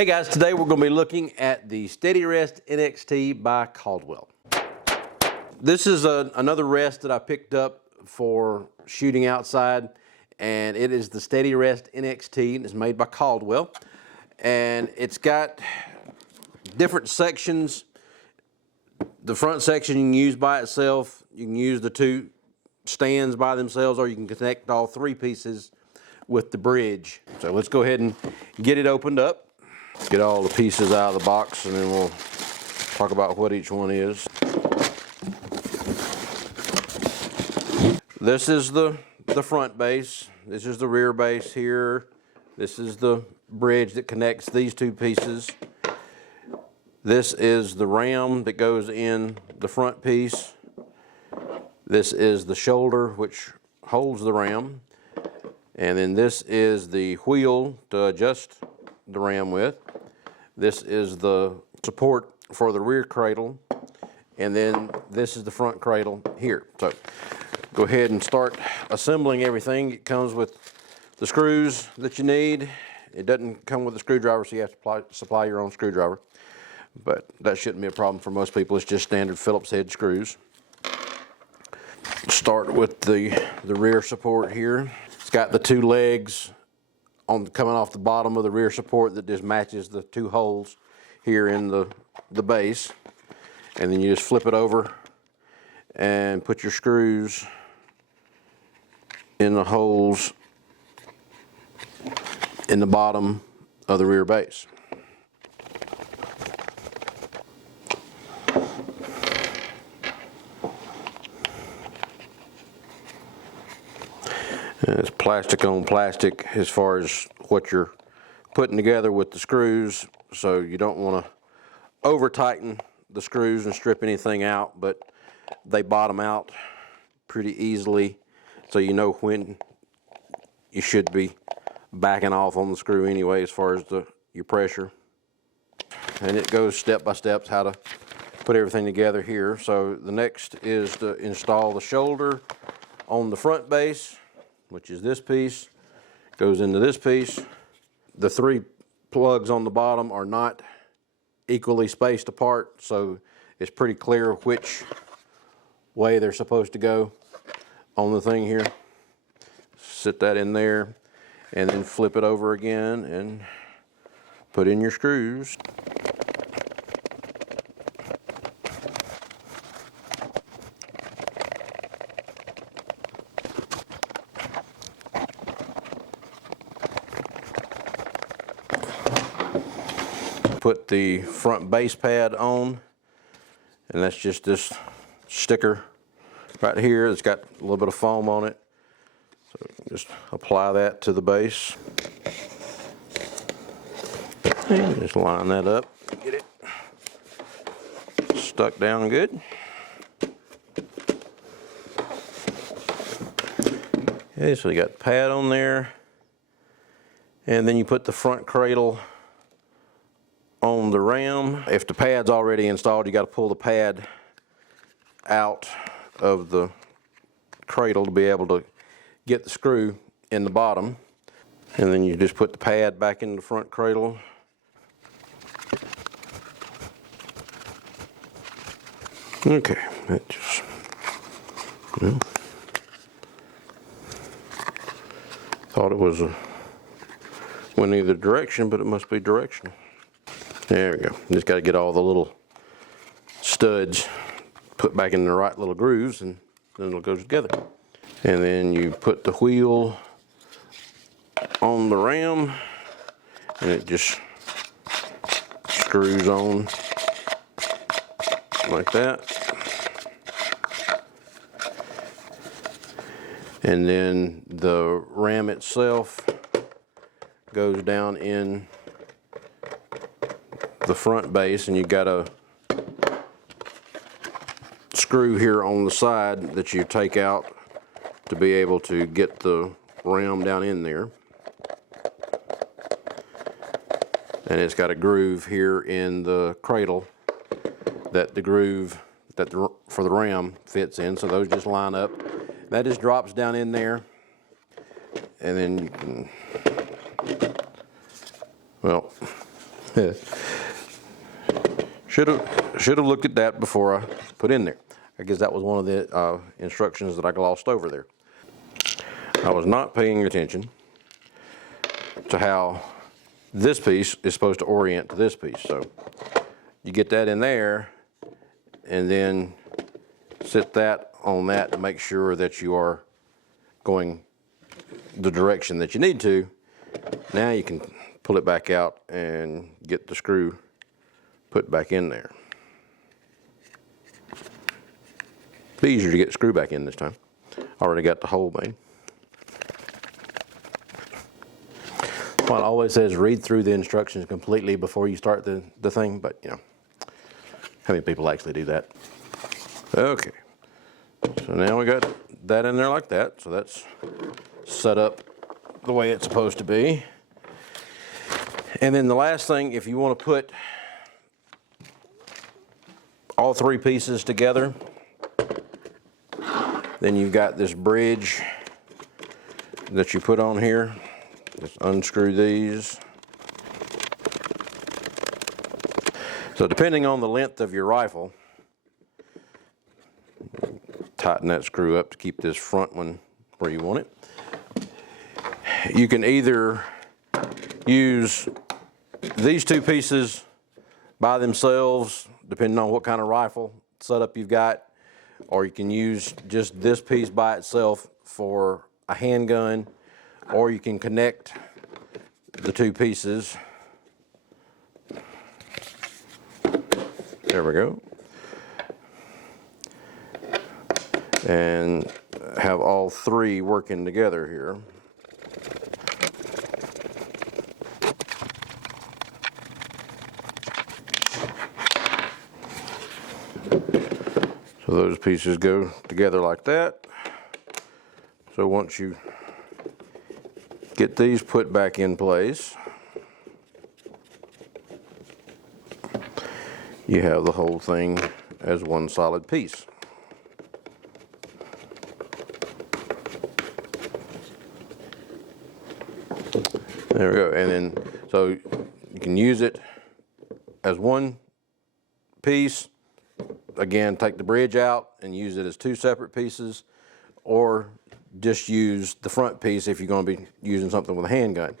Hey guys, today we're going to be looking at the Steady Rest NXT by Caldwell. This is another rest that I picked up for shooting outside, and it is the Steady Rest NXT, and it's made by Caldwell. And it's got different sections. The front section you can use by itself, you can use the two stands by themselves, or you can connect all three pieces with the bridge. So let's go ahead and get it opened up. Get all the pieces out of the box, and then we'll talk about what each one is. This is the front base. This is the rear base here. This is the bridge that connects these two pieces. This is the ram that goes in the front piece. This is the shoulder which holds the ram. And then this is the wheel to adjust the ram with. This is the support for the rear cradle. And then this is the front cradle here. So go ahead and start assembling everything. It comes with the screws that you need. It doesn't come with a screwdriver, so you have to supply your own screwdriver. But that shouldn't be a problem for most people. It's just standard Phillips head screws. Start with the rear support here. It's got the two legs coming off the bottom of the rear support that just matches the two holes here in the base. And then you just flip it over and put your screws in the holes in the bottom of the rear base. And it's plastic on plastic as far as what you're putting together with the screws, so you don't want to over tighten the screws and strip anything out, but they bottom out pretty easily, so you know when you should be backing off on the screw anyway as far as your pressure. And it goes step by step how to put everything together here. So the next is to install the shoulder on the front base, which is this piece, goes into this piece. The three plugs on the bottom are not equally spaced apart, so it's pretty clear which way they're supposed to go on the thing here. Sit that in there, and then flip it over again and put in your screws. Put the front base pad on, and that's just this sticker right here. It's got a little bit of foam on it, so just apply that to the base and just line that up, get it stuck down good. Okay, so you got the pad on there, and then you put the front cradle on the ram. If the pad's already installed, you got to pull the pad out of the cradle to be able to get the screw in the bottom. And then you just put the pad back in the front cradle. Okay, that just, well, thought it was went either direction, but it must be directional. There we go. Just got to get all the little studs put back in the right little grooves, and then it'll go together. And then you put the wheel on the ram, and it just screws on like that. And then the ram itself goes down in the front base, and you got a screw here on the side that you take out to be able to get the ram down in there. And it's got a groove here in the cradle that the groove for the ram fits in, so those just line up. That just drops down in there, and then you can, well, Should have looked at that before I put in there. I guess that was one of the instructions that I glossed over there. I was not paying attention to how this piece is supposed to orient to this piece. So you get that in there and then sit that on that to make sure that you are going the direction that you need to. Now you can pull it back out and get the screw put back in there. Be easier to get the screw back in this time. Already got the hole made. Well, it always says read through the instructions completely before you start the thing, but you know, how many people actually do that? Okay, so now we got that in there like that, so that's set up the way it's supposed to be. And then the last thing, if you want to put all three pieces together, then you've got this bridge that you put on here. Just unscrew these. So depending on the length of your rifle, tighten that screw up to keep this front one where you want it. You can either use these two pieces by themselves, depending on what kind of rifle setup you've got, or you can use just this piece by itself for a handgun, or you can connect the two pieces. There we go. And have all three working together here. So those pieces go together like that. So once you get these put back in place, you have the whole thing as one solid piece. There we go. And then, so you can use it as one piece. Again, take the bridge out and use it as two separate pieces, or just use the front piece if you're going to be using something with a handgun.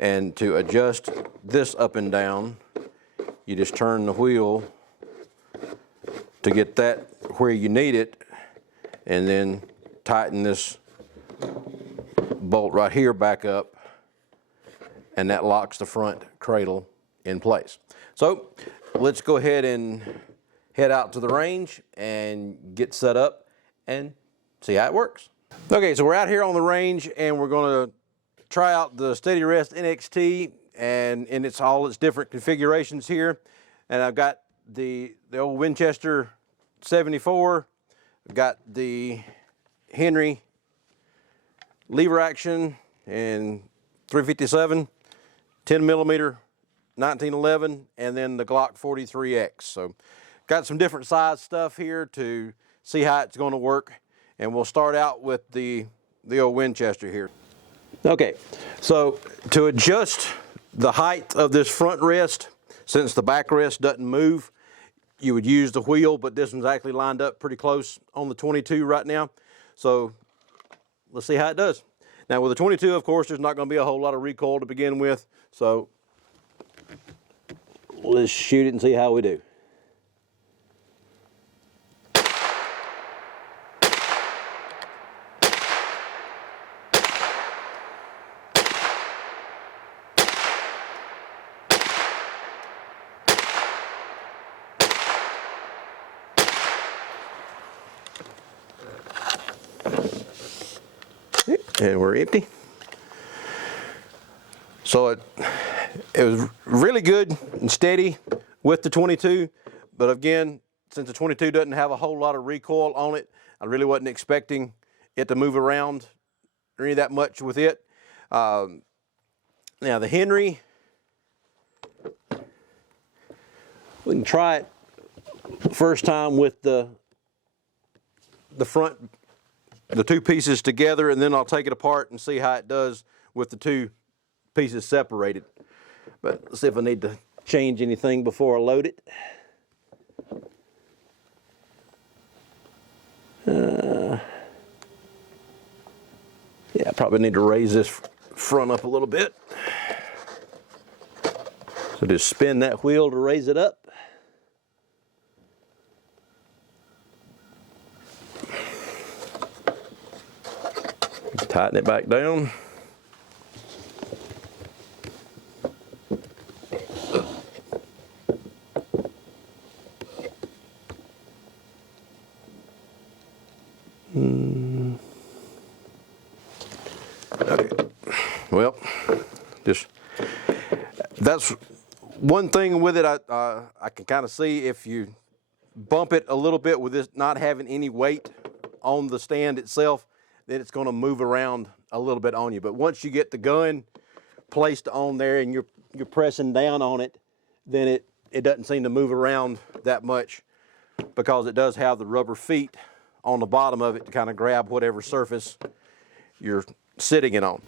And to adjust this up and down, you just turn the wheel to get that where you need it, and then tighten this bolt right here back up, and that locks the front cradle in place. So let's go ahead and head out to the range and get set up and see how it works. Okay, so we're out here on the range and we're going to try out the Steady Rest NXT and in all its different configurations here. And I've got the old Winchester 74, I've got the Henry lever action and 357, 10 millimeter 1911, and then the Glock 43X. So got some different size stuff here to see how it's going to work, and we'll start out with the old Winchester here. Okay, so to adjust the height of this front rest, since the back rest doesn't move, you would use the wheel, but this one's actually lined up pretty close on the 22 right now. So let's see how it does. Now with the 22, of course, there's not going to be a whole lot of recoil to begin with, so let's shoot it and see how we do. And we're empty. So it was really good and steady with the 22, but again, since the 22 doesn't have a whole lot of recoil on it, I really wasn't expecting it to move around really that much with it. Now the Henry, we can try it first time with the front, the two pieces together, and then I'll take it apart and see how it does with the two pieces separated. But let's see if I need to change anything before I load it. Yeah, I probably need to raise this front up a little bit. So just spin that wheel to raise it up. Tighten it back down. Okay. Well, just that's one thing with it. I can kind of see if you bump it a little bit with this not having any weight on the stand itself, then it's going to move around a little bit on you. But once you get the gun placed on there and you're pressing down on it, then it doesn't seem to move around that much, because it does have the rubber feet on the bottom of it to kind of grab whatever surface you're sitting it on.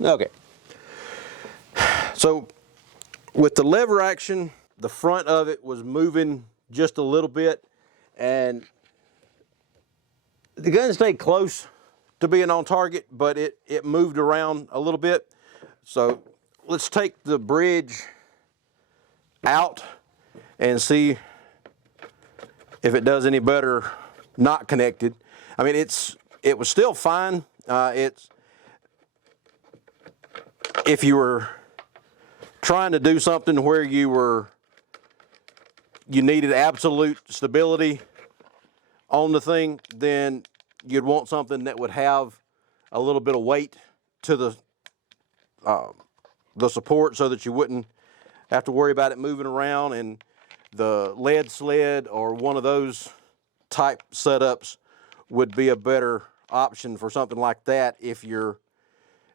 Okay, so with the lever action, the front of it was moving just a little bit, and the gun stayed close to being on target, but it moved around a little bit. So let's take the bridge out and see if it does any better not connected. I mean, it was still fine. If you were trying to do something where you needed absolute stability on the thing, then you'd want something that would have a little bit of weight to the support, so that you wouldn't have to worry about it moving around. And the lead sled or one of those type setups would be a better option for something like that if you're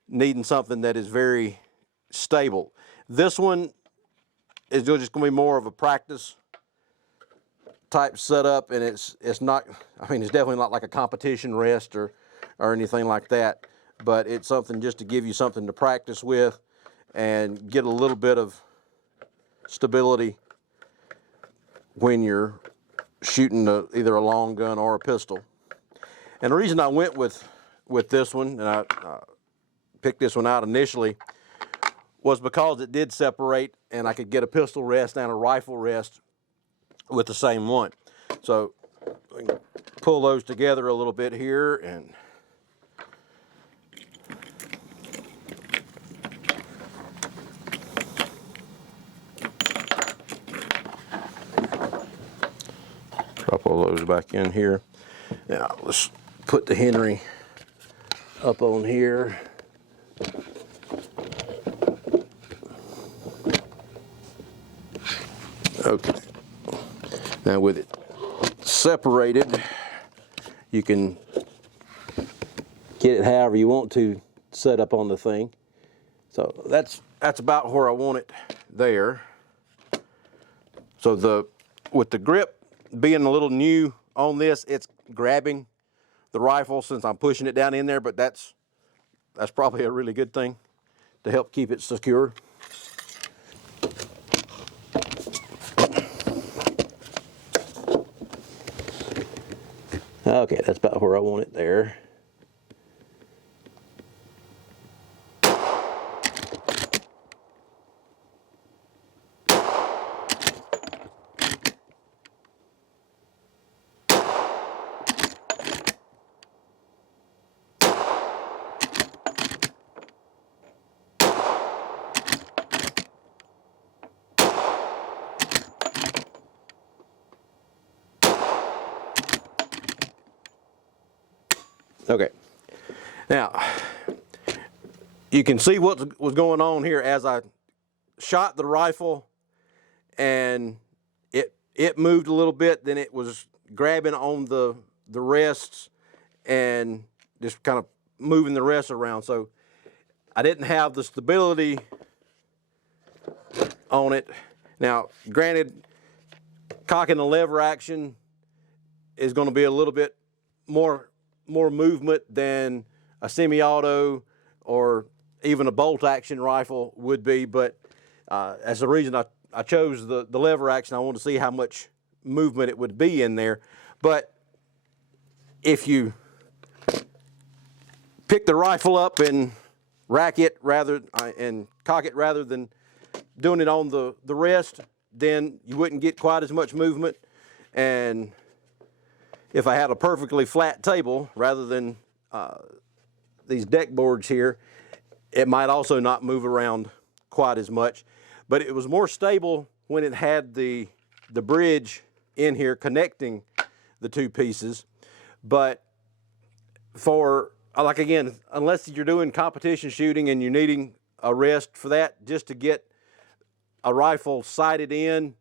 needing something that is very stable. This one is just going to be more of a practice type setup, and it's not, I mean, it's definitely not like a competition rest or anything like that, but it's something just to give you something to practice with and get a little bit of stability when you're shooting either a long gun or a pistol. And the reason I went with this one, and I picked this one out initially, was because it did separate, and I could get a pistol rest and a rifle rest with the same one. So we can pull those together a little bit here, and drop all those back in here. Now let's put the Henry up on here. Okay, now with it separated, you can get it however you want to set up on the thing. So that's about where I want it there. So with the grip being a little new on this, it's grabbing the rifle since I'm pushing it down in there, but that's probably a really good thing to help keep it secure. Okay, that's about where I want it there. Okay, now you can see what was going on here as I shot the rifle and it moved a little bit, then it was grabbing on the rests and just kind of moving the rests around. So I didn't have the stability on it. Now, granted, cocking the lever action is going to be a little bit more movement than a semi-auto or even a bolt action rifle would be, but as the reason I chose the lever action, I wanted to see how much movement it would be in there. But if you pick the rifle up and rack it and cock it rather than doing it on the rest, then you wouldn't get quite as much movement. And if I had a perfectly flat table rather than these deck boards here, it might also not move around quite as much. But it was more stable when it had the bridge in here connecting the two pieces. But for, like again, unless you're doing competition shooting and you're needing a rest for that, just to get a rifle sighted in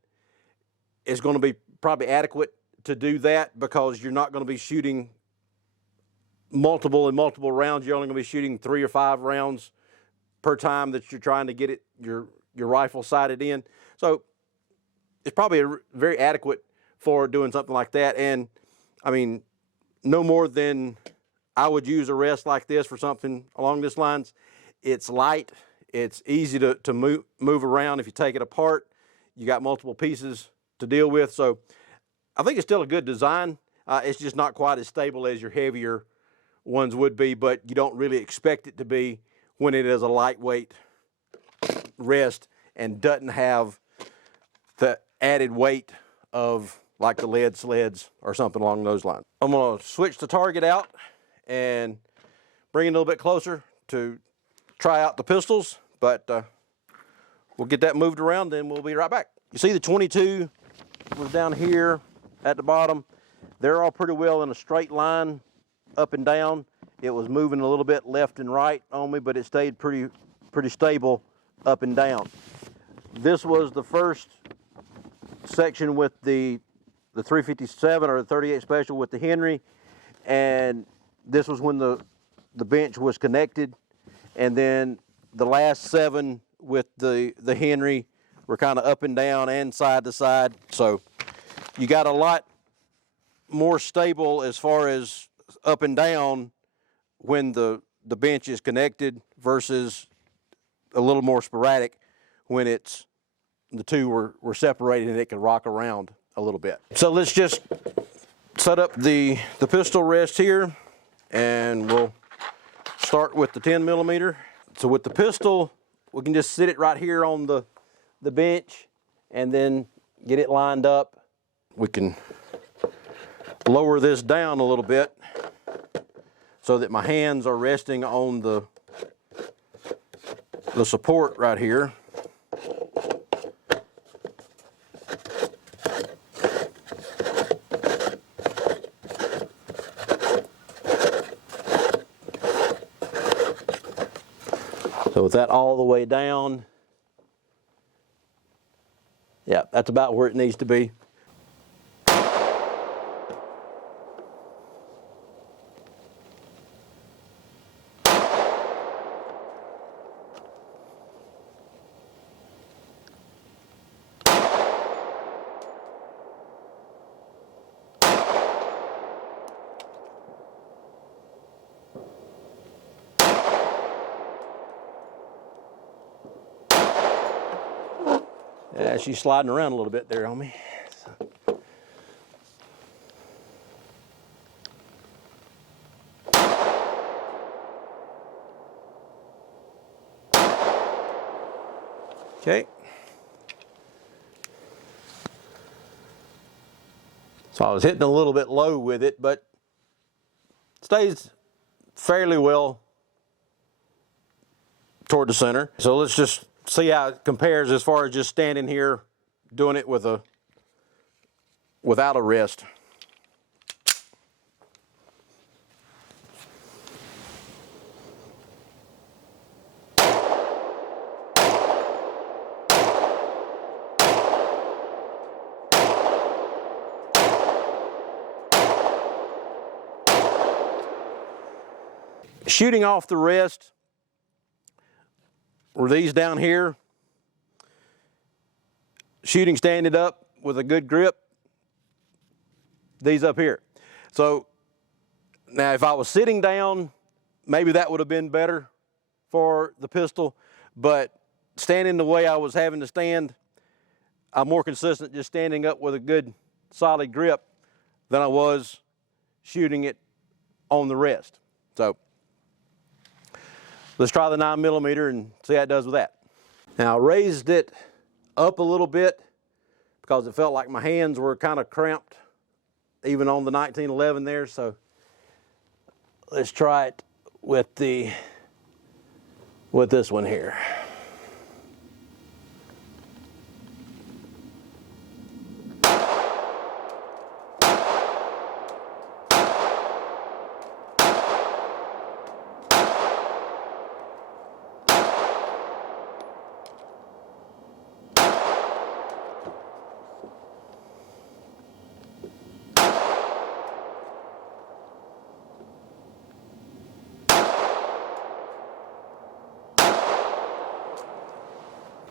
is going to be probably adequate to do that, because you're not going to be shooting multiple rounds. You're only going to be shooting 3 or 5 rounds per time that you're trying to get your rifle sighted in. So it's probably very adequate for doing something like that. And I mean, no more than I would use a rest like this for something along this lines. It's light. It's easy to move around. If you take it apart, you got multiple pieces to deal with. So I think it's still a good design. It's just not quite as stable as your heavier ones would be, but you don't really expect it to be when it is a lightweight rest and doesn't have the added weight of like the lead sleds or something along those lines. I'm going to switch the target out and bring it a little bit closer to try out the pistols, but we'll get that moved around, then we'll be right back. You see the 22 was down here at the bottom. They're all pretty well in a straight line up and down. It was moving a little bit left and right on me, but it stayed pretty stable up and down. This was the first section with the 357 or the 38 Special with the Henry, and this was when the bench was connected, and then the last 7 with the Henry were kind of up and down and side to side. So you got a lot more stable as far as up and down when the bench is connected versus a little more sporadic when the two were separated and it can rock around a little bit. So let's just set up the pistol rest here, and we'll start with the 10 millimeter. So with the pistol, we can just sit it right here on the bench and then get it lined up. We can lower this down a little bit so that my hands are resting on the support right here. So with that all the way down, yeah, that's about where it needs to be. Yeah, she's sliding around a little bit there on me. Okay. So I was hitting a little bit low with it, but stays fairly well toward the center. So let's just see how it compares as far as just standing here doing it without a rest. Shooting off the rest were these down here. Shooting standing up with a good grip, these up here. So now if I was sitting down, maybe that would have been better for the pistol, but standing the way I was having to stand, I'm more consistent just standing up with a good solid grip than I was shooting it on the rest. So let's try the 9mm and see how it does with that. Now I raised it up a little bit because it felt like my hands were kind of cramped even on the 1911 there. So let's try it with this one here.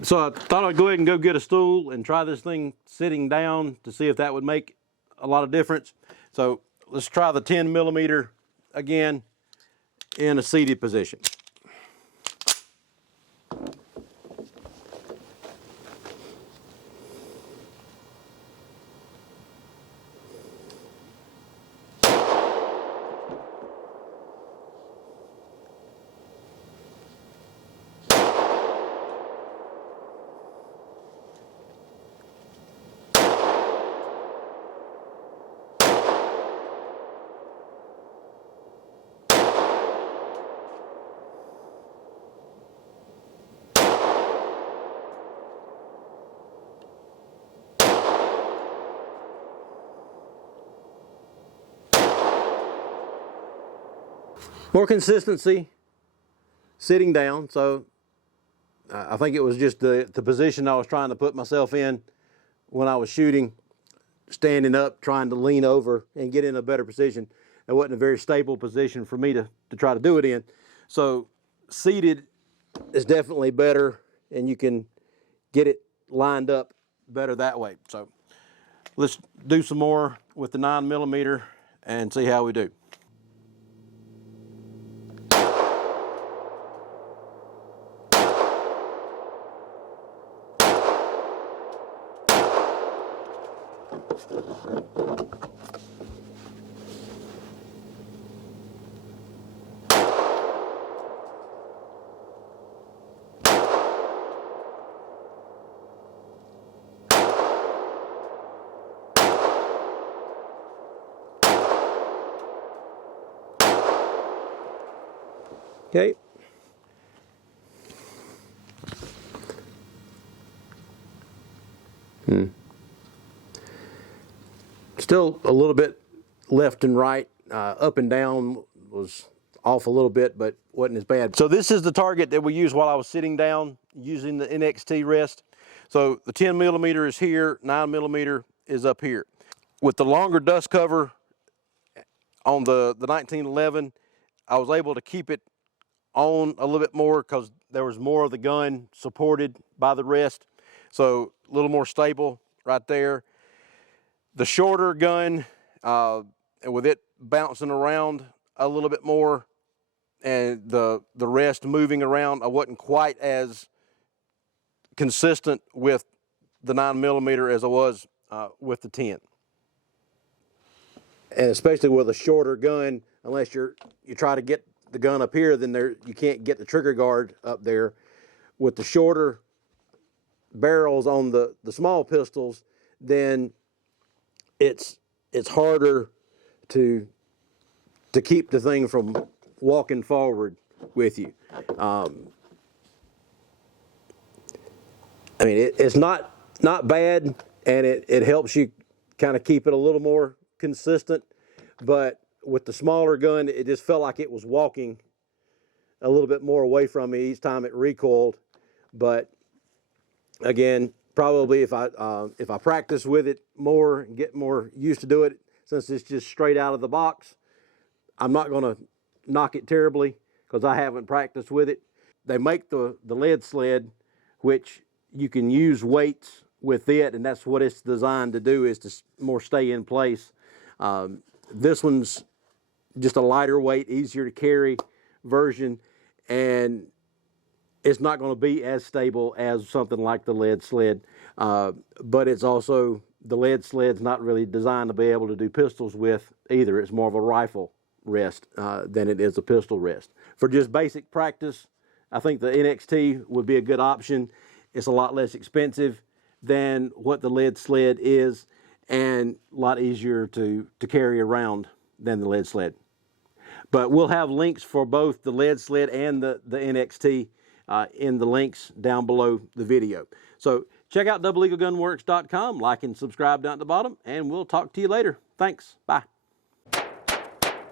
So I thought I'd go ahead and go get a stool and try this thing sitting down to see if that would make a lot of difference. So let's try the 10mm again in a seated position. More consistency sitting down. So I think it was just the position I was trying to put myself in when I was shooting, standing up, trying to lean over and get in a better position. It wasn't a very stable position for me to try to do it in. So seated is definitely better, and you can get it lined up better that way. So let's do some more with the 9mm and see how we do. Okay. Still a little bit left and right, up and down was off a little bit, but wasn't as bad. So this is the target that we used while I was sitting down using the NXT rest. So the 10mm is here, 9mm is up here. With the longer dust cover on the 1911, I was able to keep it on a little bit more because there was more of the gun supported by the rest. So a little more stable right there. The shorter gun, with it bouncing around a little bit more and the rest moving around, I wasn't quite as consistent with the 9mm as I was with the 10. And especially with a shorter gun, unless you try to get the gun up here, then you can't get the trigger guard up there. With the shorter barrels on the small pistols, then it's harder to keep the thing from walking forward with you. I mean, it's not bad, and it helps you kind of keep it a little more consistent. But with the smaller gun, it just felt like it was walking a little bit more away from me each time it recoiled. But again, probably if I practice with it more and get more used to do it, since it's just straight out of the box, I'm not going to knock it terribly. because I haven't practiced with it. They make the lead sled, which you can use weights with it, and that's what it's designed to do, is to more stay in place. This one's just a lighter weight, easier to carry version, and it's not going to be as stable as something like the lead sled, but it's also, the lead sled's not really designed to be able to do pistols with either. It's more of a rifle rest than it is a pistol rest. For just basic practice, I think the NXT would be a good option. It's a lot less expensive than what the lead sled is, and a lot easier to carry around than the lead sled. But we'll have links for both the lead sled and the NXT in the links down below the video. So check out doubleeaglegunworks.com, like and subscribe down at the bottom, and we'll talk to you later. Thanks. Bye.